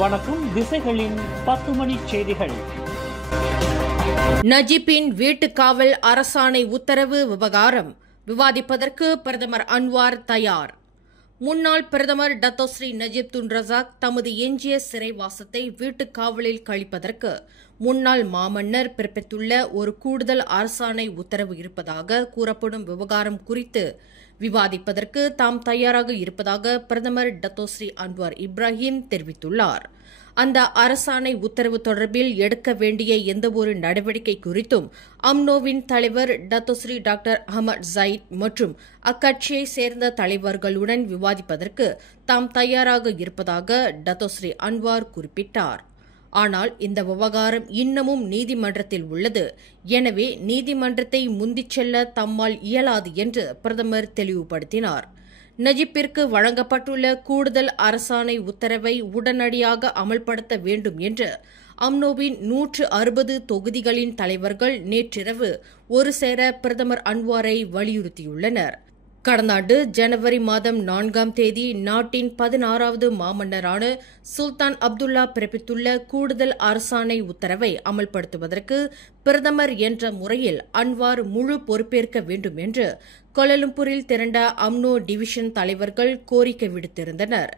வணக்கம். திசைகளின் 10 மணி செய்திகள். நஜீப்பின் வீட்டுக்காவல் அரசாணை உத்தரவு விவகாரம் விவாதிப்பதற்கு பிரதமர் அன்வார் தயார். முன்னாள் பிரதமர் டத்தோஸ்ரீ நஜீப் துன் ரசாக் தமது எஞ்சிய சிறைவாசத்தை வீட்டுக்காவலில் கழிப்பதற்கு முன்னாள் மாமன்னர் பிறப்பித்துள்ள ஒரு கூடுதல் அரசாணை உத்தரவு இருப்பதாக கூறப்படும் விவகாரம் குறித்து விவாதிப்பதற்கு தாம் தயாராக இருப்பதாக பிரதமர் டத்தோஸ்ரீ அன்வார் இப்ராஹிம் தெரிவித்துள்ளார். அந்த அரசாணை உத்தரவு தொடர்பில் எடுக்க வேண்டிய எந்தவொரு நடவடிக்கை குறித்தும் அம்னோவின் தலைவர் டத்தோஸ்ரீ டாக்டர் அஹமத் ஜயித் மற்றும் அக்கட்சியைச் சேர்ந்த தலைவர்களுடன் விவாதிப்பதற்கு தாம் தயாராக இருப்பதாக டத்தோஸ்ரீ அன்வார் குறிப்பிட்டார். ஆனால் இந்த விவகாரம் இன்னமும் நீதிமன்றத்தில் உள்ளது. எனவே நீதிமன்றத்தை முந்திச் செல்ல தம்மால் இயலாது என்று பிரதமர் தெளிவுபடுத்தினார். நஜீப்பிற்கு வழங்கப்பட்டுள்ள கூடுதல் அரசாணை உத்தரவை உடனடியாக அமல்படுத்த வேண்டும் என்று அம்னோவின் 160 தொகுதிகளின் தலைவர்கள் நேற்றிரவு ஒருசேர பிரதமர் அன்வாரை வலியுறுத்தியுள்ளனர். கடந்த ஆண்டு ஜனவரி மாதம் 4ஆம் தேதி நாட்டின் 16வது மாமன்னரான சுல்தான் அப்துல்லா பிறப்பித்துள்ள கூடுதல் அரசாணை உத்தரவை அமல்படுத்துவதற்கு பிரதமர் என்ற முறையில் அன்வார் முழு பொறுப்பேற்க வேண்டும் என்று கோலாலம்பூரில் திரண்ட அம்னோ டிவிஷன் தலைவர்கள் கோரிக்கை விடுத்திருந்தனர்.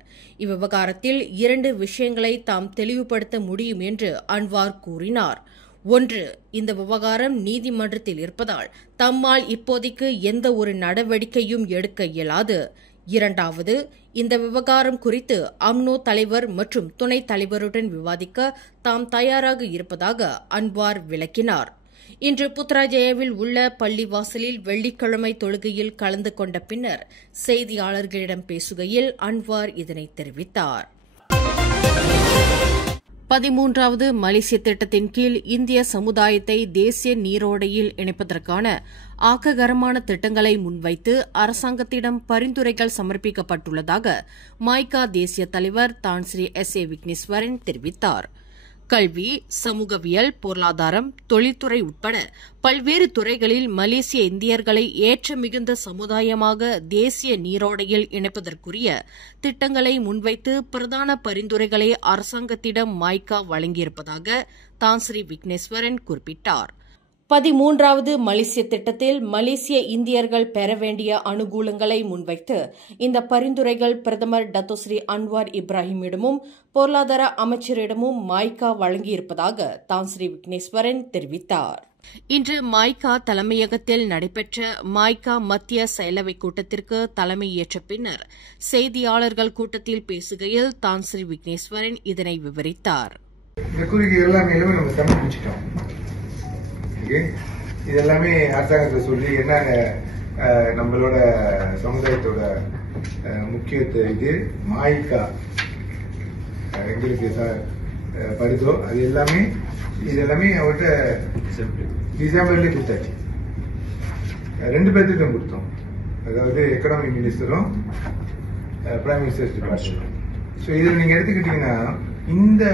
இவ்விவகாரத்தில் 2 விஷயங்களை தாம் தெளிவுபடுத்த முடியும் என்று அன்வார் கூறினார். ஒன்று, இந்த விவகாரம் நீதிமன்றத்தில் இருப்பதால் தம்மால் இப்போதைக்கு எந்த ஒரு நடவடிக்கையும் எடுக்க இயலாது. இரண்டாவது, இந்த விவகாரம் குறித்து அம்னோ தலைவர் மற்றும் துணைத் தலைவருடன் விவாதிக்க தாம் தயாராக இருப்பதாக அன்வார் விளக்கினார். இன்று புத்ராஜயாவில் உள்ள பள்ளிவாசலில் வெள்ளிக்கிழமை தொழுகையில் கலந்து கொண்ட பின்னர் செய்தியாளர்களிடம் பேசுகையில் அன்வார் இதனை தெரிவித்தார். 13வது மலேசிய திட்டத்தின் கீழ் இந்திய சமுதாயத்தை தேசிய நீரோடையில் இணைப்பதற்கான ஆக்ககரமான திட்டங்களை முன்வைத்து அரசாங்கத்திடம் பரிந்துரைகள் சமர்ப்பிக்கப்பட்டுள்ளதாக மைகா தேசிய தலைவர் தான் ஸ்ரீ S.A. விக்னேஸ்வரன் தெரிவித்தார். கல்வி, சமூகவியல், பொருளாதாரம், தொழில்துறை உட்பட பல்வேறு துறைகளில் மலேசிய இந்தியர்களை ஏற்ற மிகுந்த சமுதாயமாக தேசிய நீரோடையில் இணைப்பதற்குரிய திட்டங்களை முன்வைத்து பிரதான பரிந்துரைகளை அரசாங்கத்திடம் மைகா வழங்கியிருப்பதாக தான் ஸ்ரீ விக்னேஸ்வரன் குறிப்பிட்டார். 13வது மலேசிய திட்டத்தில் மலேசிய இந்தியர்கள் பெற வேண்டிய அனுகூலங்களை முன்வைத்து இந்த பரிந்துரைகள் பிரதமர் டத்தோஸ்ரீ அன்வார் இப்ராஹிமிடமும் பொருளாதார அமைச்சரிடமும் மைகா வழங்கியிருப்பதாக தான் ஸ்ரீ விக்னேஸ்வரன் தெரிவித்தார். இன்று மைகா தலைமையகத்தில் நடைபெற்ற மைகா மத்திய செயலவை கூட்டத்திற்கு தலைமையேற்ற பின்னர் செய்தியாளர்கள் கூட்டத்தில் பேசுகையில் தான் ஸ்ரீ விக்னேஸ்வரன் இதனை விவரித்தார். இதெல்லாமே அரசாங்கத்தை சொல்லி என்னங்க நம்மளோட சமுதாயத்தோட முக்கியத்துவ இது மாய்கா எங்களுக்கு படுதோ அது எல்லாமே இதெல்லாமே அவர்கிட்ட டிசம்பர்லேயே கொடுத்தாச்சு. 2 பேர்த்துக்கும் கொடுத்தோம். அதாவது எக்கனாமிக் மினிஸ்டரும் பிரைம் மினிஸ்டர்ஸ் டிபார்ட்மெண்ட். ஸோ இதில் நீங்க எடுத்துக்கிட்டீங்கன்னா இந்த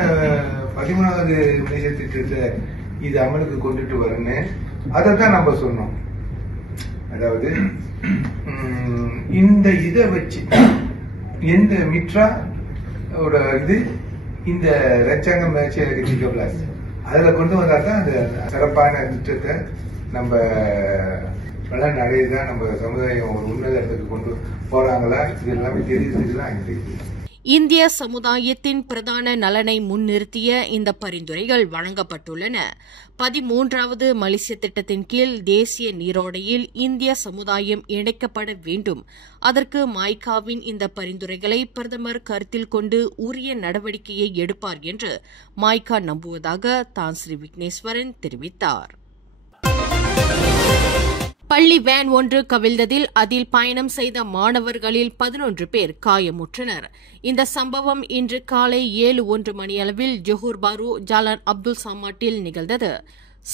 13வது மலேசிய திட்டத்தை இது அமலுக்கு கொண்டுட்டு வரன்னு அதை தான் நம்ம சொன்னோம். அதாவது இந்த இதை வச்சு எந்த மிட்ரா இது இந்த ரச்சாங்கம் பிளாஸ் அதுல கொண்டு வந்தா தான் அந்த சிறப்பான திட்டத்தை நம்ம பலன் அடையதான் நம்ம சமுதாயம் ஒரு உன்னத இடத்துக்கு கொண்டு போறாங்களா இது எல்லாமே தெரியுதுலாம் எங்களுக்கு. இந்திய சமுதாயத்தின் பிரதான நலனை முன்னிறுத்திய இந்த பரிந்துரைகள் வழங்கப்பட்டுள்ளன. 13வது மலேசிய திட்டத்தின் கீழ் தேசிய நீரோடையில் இந்திய சமுதாயம் இணைக்கப்பட வேண்டும். அதற்கு மைகாவின் இந்த பரிந்துரைகளை பிரதமர் கருத்தில் கொண்டு உரிய நடவடிக்கையை எடுப்பார் என்று மைகா நம்புவதாக தான் ஸ்ரீ விக்னேஸ்வரன் தெரிவித்தார். பள்ளி வேன் ஒன்று கவிழ்ந்ததில் அதில் பயணம் செய்த மாணவர்களில் 11 பேர் காயமுற்றனர். இந்த சம்பவம் இன்று காலை 7:01 மணியளவில் ஜொஹூர் பாரு ஜாலான் அப்துல் சமாட்டில் நிகழ்ந்தது.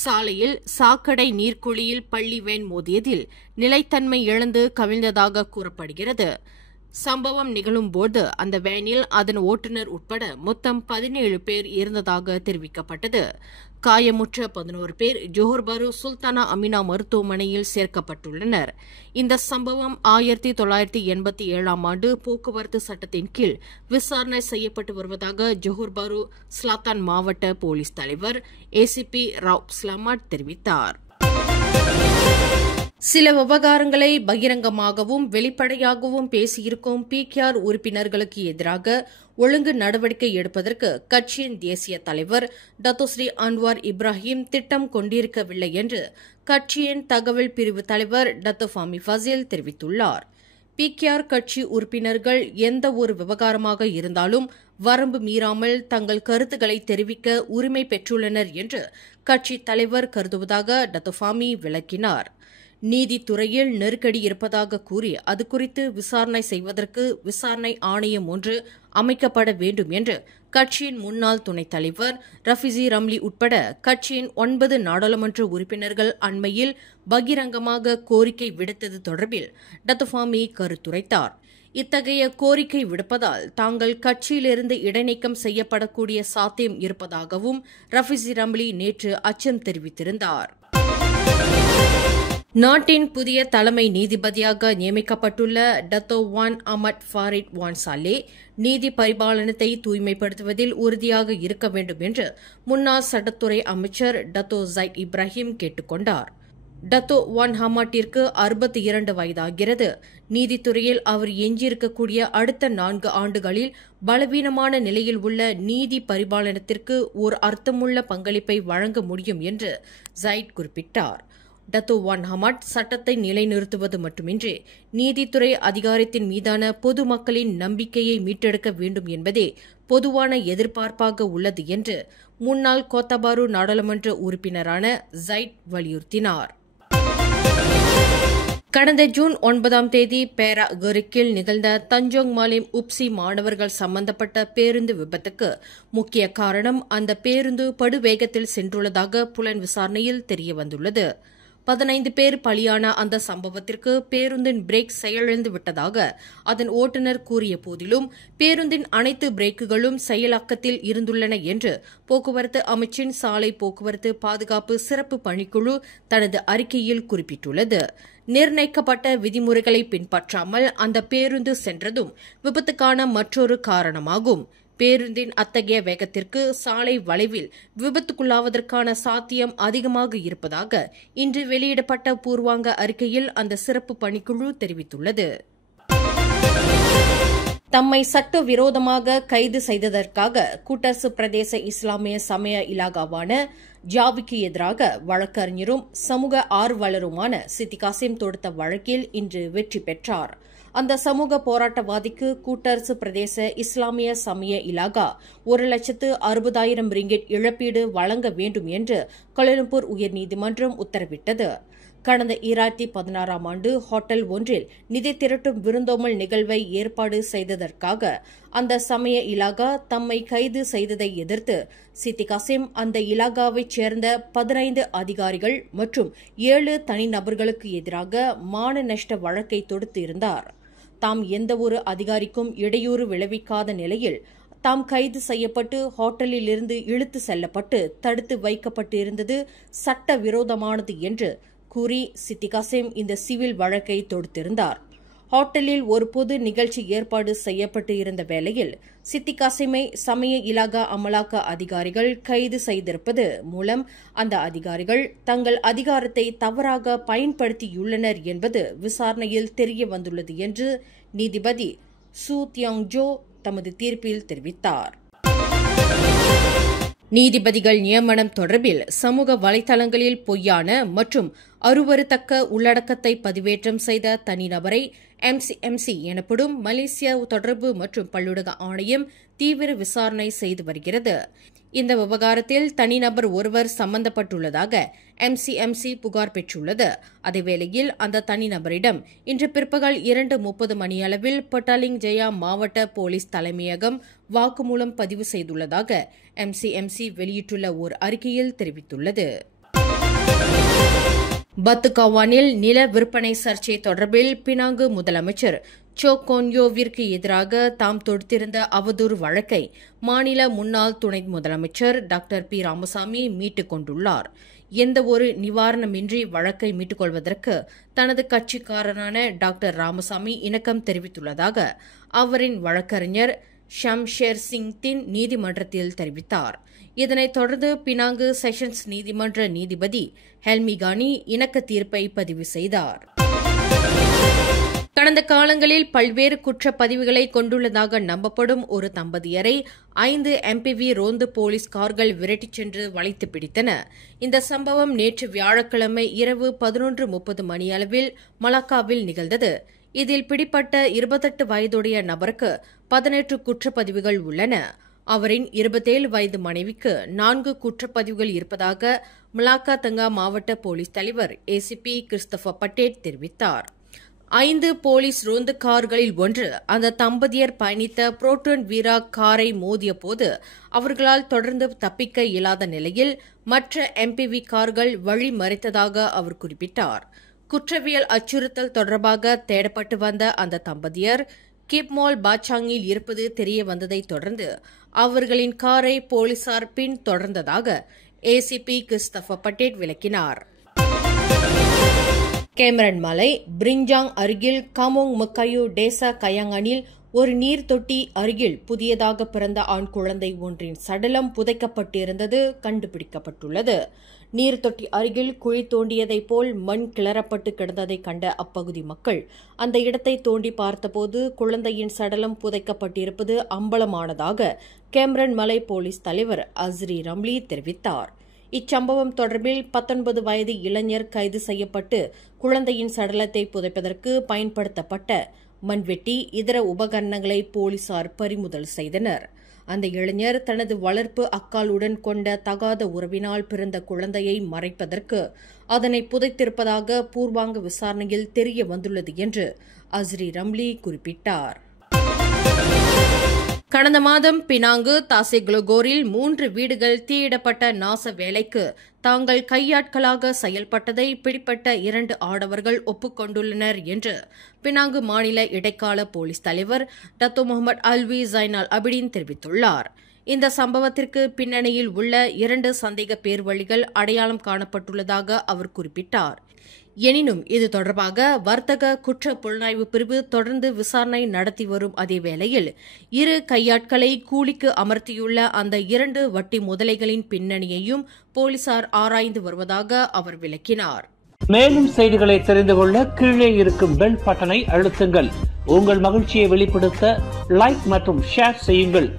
சாலையில் சாக்கடை நீர்க்குழியில் பள்ளி வேன் மோதியதில் நிலைத்தன்மை இழந்து கவிழ்ந்ததாக கூறப்படுகிறது. சம்பவம் நிகழும்போது அந்த வேனில் அதன் ஓட்டுநர் உட்பட மொத்தம் 17 பேர் இருந்ததாக தெரிவிக்கப்பட்டது. காயமுற்ற 11 பேர் ஜோஹர் பாரு சுல்தானா அமினா மருத்துவமனையில் சேர்க்கப்பட்டுள்ளனர். இந்த சம்பவம் 1987ஆம் ஆண்டு போக்குவரத்து சட்டத்தின் கீழ் விசாரணை செய்யப்பட்டு வருவதாக ஜோஹர் பாரு ஸ்லாத்தான் மாவட்ட போலீஸ் தலைவர் ஏசிபி ராவ் ஸ்லாமாட் தெரிவித்தார். சில விவகாரங்களை பகிரங்கமாகவும் வெளிப்படையாகவும் பேசியிருக்கும் PKR உறுப்பினர்களுக்கு எதிராக ஒழுங்கு நடவடிக்கை எடுப்பதற்கு கட்சியின் தேசிய தலைவர் டத்தோஸ்ரீ அன்வார் இப்ராஹிம் திட்டம் கொண்டிருக்கவில்லை என்று கட்சியின் தகவல் பிரிவு தலைவர் டத்தோ ஃபாமி ஃபசில் தெரிவித்துள்ளார். PKR கட்சி உறுப்பினர்கள் எந்த ஒரு விவகாரமாக இருந்தாலும் வரம்பு மீறாமல் தங்கள் கருத்துக்களை தெரிவிக்க உரிமை பெற்றுள்ளனர் என்று கட்சி தலைவர் கருதுவதாக டத்தோ ஃபாமி விளக்கினார். நீதித்துறையில் நெருக்கடி இருப்பதாக கூறி அது குறித்து விசாரணை செய்வதற்கு விசாரணை ஆணையம் ஒன்று அமைக்கப்பட வேண்டும் என்று கட்சியின் முன்னாள் துணைத் தலைவர் ரஃபிசி ரம்லி உட்பட கட்சியின் 9 நாடாளுமன்ற உறுப்பினர்கள் அண்மையில் பகிரங்கமாக கோரிக்கை விடுத்தது தொடர்பில் டத்தோஃபாமி கருத்துரைத்தார். இத்தகைய கோரிக்கை விடுப்பதால் தாங்கள் கட்சியிலிருந்து இடைநீக்கம் செய்யப்படக்கூடிய சாத்தியம் இருப்பதாகவும் ரஃபிசி ரம்லி நேற்று அச்சம் தெரிவித்திருந்தார். நாட்டின் புதிய தலைமை நீதிபதியாக நியமிக்கப்பட்டுள்ள டத்தோ வான் அமட் ஃபாரிட் வான் சாலே நீதி பரிபாலனத்தை தூய்மைப்படுத்துவதில் உறுதியாக இருக்க வேண்டும் என்று முன்னாள் சட்டத்துறை அமைச்சர் டத்தோ ஜைட் இப்ராஹிம் கேட்டுக் கொண்டார். டத்தோ வான் ஹமாட்டிற்கு 62 வயதாகிறது. நீதித்துறையில் அவர் எஞ்சியிருக்கக்கூடிய அடுத்த 4 ஆண்டுகளில் பலவீனமான நிலையில் உள்ள நீதி பரிபாலனத்திற்கு ஒரு அர்த்தமுள்ள பங்களிப்பை வழங்க முடியும் என்று ஜைட் குறிப்பிட்டார். டத்தோ வான் ஹமாட் சட்டத்தை நிலைநிறுத்துவது மட்டுமின்றி நீதித்துறை அதிகாரத்தின் மீதான பொதுமக்களின் நம்பிக்கையை மீட்டெடுக்க வேண்டும் என்பதே பொதுவான எதிர்பார்ப்பாக உள்ளது என்று முன்னாள் கோத்தபாரு நாடாளுமன்ற உறுப்பினரான ஜைட் வலியுறுத்தினார். கடந்த ஜூன் 9ஆம் தேதி பேரா கரிக்கில் நிகழ்ந்த தஞ்சோங் மாலிம் உப்சி மாணவர்கள் சம்பந்தப்பட்ட பேருந்து விபத்துக்கு முக்கிய காரணம் அந்த பேருந்து படுவேகத்தில் சென்றுள்ளதாக புலன் விசாரணையில் தெரியவந்துள்ளது. 15 பேர் பலியான அந்த சம்பவத்திற்கு பேருந்தின் பிரேக் செயலிழந்து விட்டதாக அதன் ஓட்டுநர் கூறிய போதிலும் பேருந்தின் அனைத்து பிரேக்குகளும் செயலாக்கத்தில் இருந்துள்ளன என்று போக்குவரத்து அமைச்சின் சாலை போக்குவரத்து பாதுகாப்பு சிறப்பு பணிக்குழு தனது அறிக்கையில் குறிப்பிட்டுள்ளது. நிர்ணயிக்கப்பட்ட விதிமுறைகளை பின்பற்றாமல் அந்த பேருந்து சென்றதும் விபத்துக்கான மற்றொரு காரணமாகும். பேருந்தின் அத்தகைய வேகத்திற்கு சாலை வளைவில் விபத்துக்குள்ளாவதற்கான சாத்தியம் அதிகமாக இருப்பதாக இன்று வெளியிடப்பட்ட பூர்வாங்க அறிக்கையில் அந்த சிறப்பு பணிக்குழு தெரிவித்துள்ளது. தம்மை சட்டவிரோதமாக கைது செய்ததற்காக கூட்டரசு பிரதேச இஸ்லாமிய சமய இலாகாவான ஜாவிக்கு எதிராக வழக்கறிஞரும் சமூக ஆர்வலருமான சித்தி காசிம் தொடுத்த வழக்கில் இன்று வெற்றி பெற்றார். அந்த சமூக போராட்டவாதிக்கு கூட்டரசு பிரதேச இஸ்லாமிய சமய இலாகா 1,60,000 ரிங்கிட் இழப்பீடு வழங்க வேண்டும் என்று கோலாலம்பூர் உயர்நீதிமன்றம் உத்தரவிட்டது. கடந்த 2016ஆம் ஆண்டு ஹோட்டல் ஒன்றில் நிதி திரட்டும் விருந்தோம்பல் நிகழ்வை ஏற்பாடு செய்ததற்காக அந்த சமய இலாகா தம்மை கைது செய்ததை எதிர்த்து சித்தி காசிம் அந்த இலாகாவைச் சேர்ந்த 15 அதிகாரிகள் மற்றும் 7 தனிநபர்களுக்கு எதிராக மான நஷ்ட வழக்கை தொடுத்து இருந்தார். தாம் எந்தவொரு அதிகாரிக்கும் இடையூறு விளைவிக்காத நிலையில் தாம் கைது செய்யப்பட்டு ஹோட்டலிலிருந்து இழுத்து செல்லப்பட்டு தடுத்து வைக்கப்பட்டு இருந்தது சட்டவிரோதமானது என்று கூறி சித்தி காசிம் இந்த சிவில் வழக்கை தொடுத்திருந்தார். ஹோட்டலில் ஒரு பொது நிகழ்ச்சி ஏற்பாடு செய்யப்பட்டு இருந்த வேளையில் சித்தி காசிமை சமய இலாகா அமலாக்க அதிகாரிகள் கைது செய்திருப்பது மூலம் அந்த அதிகாரிகள் தங்கள் அதிகாரத்தை தவறாக பயன்படுத்தியுள்ளனர் என்பது விசாரணையில் தெரியவந்துள்ளது என்று நீதிபதி சூ தியாங் ஜோ தமது தீர்ப்பில் தெரிவித்தார். நீதிபதிகள் நியமனம் தொடர்பில் சமூக வலைதளங்களில் பொய்யான மற்றும் அருவருத்தக்க உள்ளடக்கத்தை பதிவேற்றம் செய்த தனிநபரை MCMC எனப்படும் மலேசிய தொடர்பு மற்றும் பல்லுலக ஆணையம் தீவிர விசாரணை செய்து வருகிறது. இந்த விவகாரத்தில் தனிநபர் ஒருவர் சம்பந்தப்பட்டுள்ளதாக MCMC புகார் பெற்றுள்ளது. அதேவேளையில் அந்த தனிநபரிடம் இன்று பிற்பகல் 2:30 மணியளவில் பட்டாலிங் ஜெயா மாவட்ட போலீஸ் தலைமையகம் வாக்குமூலம் பதிவு செய்துள்ளதாக MCMC வெளியிட்டுள்ள ஓர் அறிக்கையில் தெரிவித்துள்ளது. பத்துகாவானில் நில விற்பனை சர்ச்சை தொடர்பில் பினாங்கு முதலமைச்சர் சோ கொன்யோவிற்கு எதிராக தாம் தொடுத்திருந்த அவதூறு வழக்கை மாநில முன்னாள் துணை முதலமைச்சர் டாக்டர் பி ராமசாமி மீட்டுக் கொண்டுள்ளார். எந்தவொரு நிவாரணமின்றி வழக்கை மீட்டுக் கொள்வதற்கு தனது கட்சிக்காரரான டாக்டர் ராமசாமி இணக்கம் தெரிவித்துள்ளதாக அவரின் வழக்கறிஞர் ஷம்ஷேர் சிங் தின் நீதிமன்றத்தில் தெரிவித்தார். இதனைத் தொடர்ந்து பினாங்கு செஷன்ஸ் நீதிமன்ற நீதிபதி ஹெல்மிகானி இணக்க தீர்ப்பை பதிவு செய்தார். கடந்த காலங்களில் பல்வேறு குற்றப்பதிவுகளை கொண்டுள்ளதாக நம்பப்படும் ஒரு தம்பதியரை 5 MPV ரோந்து போலீஸ் கார்கள் விரட்டிச் சென்று வளைத்து பிடித்தன. இந்த சம்பவம் நேற்று வியாழக்கிழமை இரவு 11:30 மணியளவில் மலாக்காவில் நிகழ்ந்தது. இதில் பிடிப்பட்ட 28 வயதுடைய நபருக்கு 18 குற்றப்பதிவுகள் உள்ளன. அவரின் 27 வயது மனைவிக்கு 4 குற்றப்பதிவுகள் இருப்பதாக மலாக்கா தங்கா மாவட்ட போலீஸ் தலைவர் ACP கிறிஸ்தபர் பட்டேட் தெரிவித்தார். 5 போலீஸ் ரோந்து கார்களில் ஒன்று அந்த தம்பதியர் பயணித்த புரோட்டோன் வீரா காரை மோதிய போது அவர்களால் தொடர்ந்து தப்பிக்க இயலாத நிலையில் மற்ற MPV கார்கள் வழி மறித்ததாக அவர் குறிப்பிட்டார். குற்றவியல் அச்சுறுத்தல் தொடர்பாக தேடப்பட்டு வந்த அந்த தம்பதியர் கிப்மால் பாச்சாங்கில் இருப்பது தெரிய வந்ததைத் தொடர்ந்து அவர்களின் காரை போலீசார் பின் தொடர்ந்ததாக ACP கிறிஸ்தபர் பட்டேட் விளக்கினார். கேமரன் மலை பிரிஞ்சாங் அருகில் காமோங் மக்காயு டேசா கயாங்கனில் ஒரு நீர் தொட்டி அருகில் புதியதாக பிறந்த ஆண் குழந்தை ஒன்றின் சடலம் புதைக்கப்பட்டிருந்தது கண்டுபிடிக்கப்பட்டுள்ளது. நீர்த்தொட்டி அருகில் குழி தோண்டியதைப் போல் மண் கிளறப்பட்டு கிடந்ததை கண்ட அப்பகுதி மக்கள் அந்த இடத்தை தோண்டி பார்த்தபோது குழந்தையின் சடலம் புதைக்கப்பட்டிருப்பது அம்பலமானதாக கேமரன் மலை போலீஸ் தலைவர் அஸ்ரி ரம்லி தெரிவித்தார். இச்சம்பவம் தொடர்பில் 19 வயது இளைஞர் கைது செய்யப்பட்டு குழந்தையின் சடலத்தை புதைப்பதற்கு பயன்படுத்தப்பட்ட மண்வெட்டி இதர உபகரணங்களை போலீசார் பறிமுதல் செய்தனர். அந்த இளைஞர் தனது வளர்ப்பு அக்காளுடன் கொண்ட தகாத உறவினால் பிறந்த குழந்தையை மறைப்பதற்கு அதனை புதைத்திருப்பதாக பூர்வாங்க விசாரணையில் தெரிய வந்துள்ளது என்று அஸ்ரி ரம்லி குறிப்பிட்டார். கடந்த மாதம் பினாங்கு தாசேகுலோகோரில் 3 வீடுகள் தீயிடப்பட்ட நாச வேலைக்கு தாங்கள் கையாட்களாக செயல்பட்டதை பிடிப்பட்ட 2 ஆடவர்கள் ஒப்புக்கொண்டுள்ளனர் என்று பினாங்கு மாநில இடைக்கால போலீஸ் தலைவர் டத்தோ முகமது அல்வி ஜைனால் அபிடின் தெரிவித்துள்ளார். இந்த சம்பவத்திற்கு பின்னணியில் உள்ள 2 சந்தேக பேர்வழிகள் அடையாளம் காணப்பட்டுள்ளதாக அவர் குறிப்பிட்டார். எனினும் இது தொடர்பாக வர்த்தக குற்ற புலனாய்வு பிரிவு தொடர்ந்து விசாரணை நடத்தி வரும் அதேவேளையில் 2 கையாட்களை கூலிக்கு அமர்த்தியுள்ள அந்த 2 வட்டி முதலைகளின் பின்னணியையும் போலீசார் ஆராய்ந்து வருவதாக அவர் விளக்கினார். மேலும் செய்திகளை தெரிந்து கொள்ள கீழே இருக்கும் பெல் பட்டனை அழுத்துங்கள். உங்கள் மகிழ்ச்சியை வெளிப்படுத்த லைக் மற்றும் ஷேர் செய்யுங்கள்.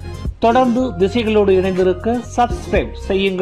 தொடர்ந்து திசைகளோடு இணைந்திருக்க சப்ஸ்கிரைப் செய்யுங்கள்.